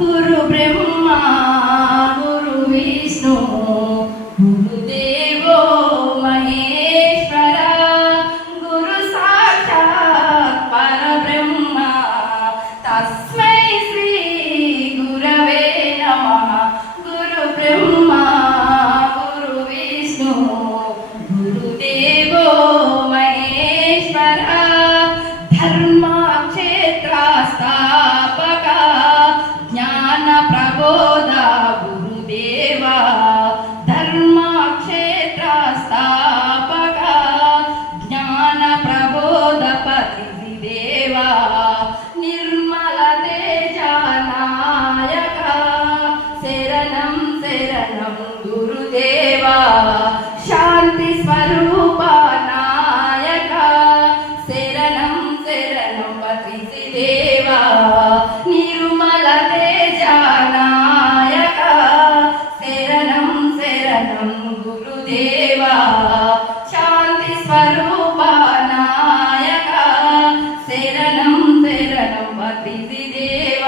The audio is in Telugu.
గురు బ్రహ్మ గురు విష్ణు గురుదేవో మహేశ్వర గురు సాక్షాత్ పరబ్రహ్మ తస్మై శ్రీ గురవే నమః. గురు బ్రహ్మ గురు విష్ణు గురుదేవో మహేశ్వర ధర్మక్షేత్ర స్థాపక జ్ఞాన ప్రబోధ గురుదేవ ధర్మక్షేత్ర స్థాపక జ్ఞాన ప్రబోధ పతి దేవ నిర్మల తేజ నాయక శరణం శరణం గురుదేవ శాంతి స్వరూప నాయక శరణం శరణం పతి దేవ నిర్మల తేజ నాయక శరణం శరణం గురుదేవ శాంతి స్వరూప నాయక శరణం శరణం పతి దేవ.